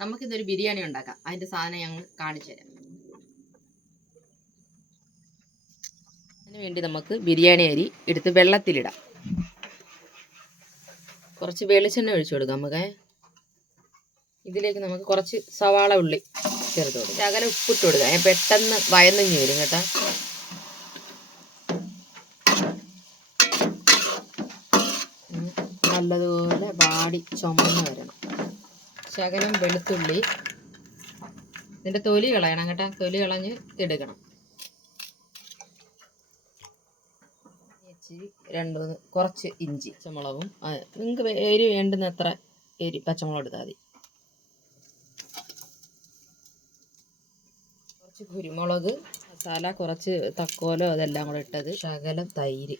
നമുക്കിന്നൊരു ബിരിയാണി ഉണ്ടാക്കാം. അതിന്റെ സാധനം ഞങ്ങൾ കാണിച്ചു തരാം. അതിന് വേണ്ടി നമുക്ക് ബിരിയാണി അരി എടുത്ത് വെള്ളത്തിലിടാം. കുറച്ച് വെളിച്ചെണ്ണ ഒഴിച്ചു കൊടുക്കാം നമുക്ക്. ഇതിലേക്ക് നമുക്ക് കുറച്ച് സവാള ഉള്ളി ചേർത്ത് കൊടുക്കാം. അകലെ ഉപ്പിട്ട് കൊടുക്കാം. ഞാൻ പെട്ടെന്ന് വയന്നിഞ്ഞ് വരും കേട്ടോ. നല്ലതുപോലെ വാടി ചുമന്ന് വരണം. ശകലം വെളുത്തുള്ളി. ഇതിന്റെ തൊലി കളയണം കേട്ടോ. തൊലി കളഞ്ഞ് ഇച്ചിരി രണ്ട് കുറച്ച് ഇഞ്ചി പച്ചമുളകും. നിങ്ങൾക്ക് എരി വേണ്ടുന്ന എത്ര എരി പച്ചമുളക് എടുത്താൽ മതി. കുറച്ച് കുരുമുളക് മസാല കുറച്ച് തക്കോലോ അതെല്ലാം കൂടെ ഇട്ടത്. ശകലം തൈര്.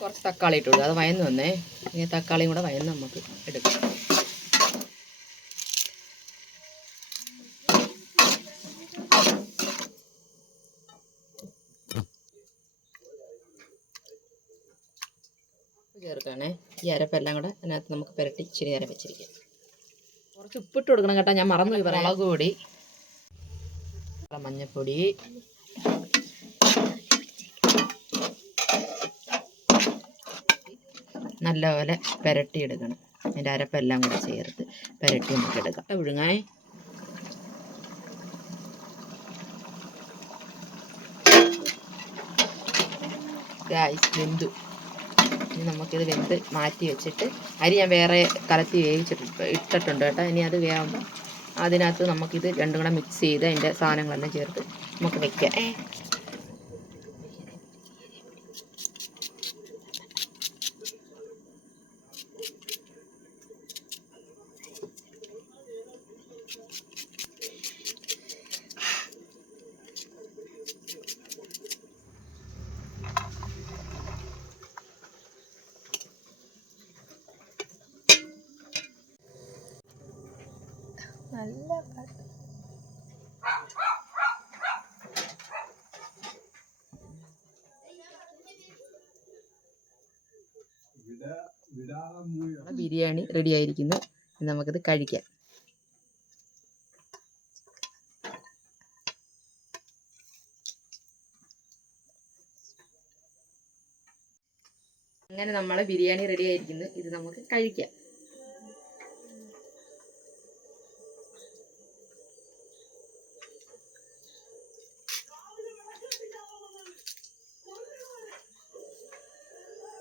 കുറച്ച് തക്കാളി ഇട്ട് കൊടുക്കുക അത് വയന്ന് വന്നേ. ഇനി തക്കാളിയും കൂടെ വയന്ന് നമുക്ക് എടുക്കാം. ചേർക്കാണേ ഈ അരപ്പെല്ലാം കൂടെ അതിനകത്ത് നമുക്ക് പുരട്ടി ഇച്ചിരി അര വെച്ചിരിക്കാം. കുറച്ച് ഉപ്പിട്ട് കൊടുക്കണം കേട്ടോ. ഞാൻ മറന്നു പറയാം. മുളക് പൊടി. മഞ്ഞപ്പൊടി. നല്ലപോലെ പുരട്ടി എടുക്കണം അതിന്റെ അരപ്പെല്ലാം കൂടെ ചേർത്ത് പുരട്ടി നമുക്ക് എടുക്കാം. വിഴുങ്ങാൻ ഗായ്സ് വെന്തു. ഇനി നമുക്കിത് വെന്ത് മാറ്റി വെച്ചിട്ട് അരി ഞാൻ വേറെ കലത്തി വേവിച്ചിട്ട് ഇട്ടിട്ടുണ്ട് കേട്ടോ. ഇനി അത് വേവുമ്പോൾ അതിനകത്ത് നമുക്കിത് രണ്ടും കൂടെ മിക്സ് ചെയ്ത് അതിന്റെ സാധനങ്ങളെല്ലാം ചേർത്ത് നമുക്ക് വെക്കാം. ഏ നമ്മുടെ ബിരിയാണി റെഡി ആയിരിക്കുന്നു. നമുക്കിത് കഴിക്കാം. അങ്ങനെ നമ്മളെ ബിരിയാണി റെഡി ആയിരിക്കുന്നു. ഇത് നമുക്ക് കഴിക്കാം.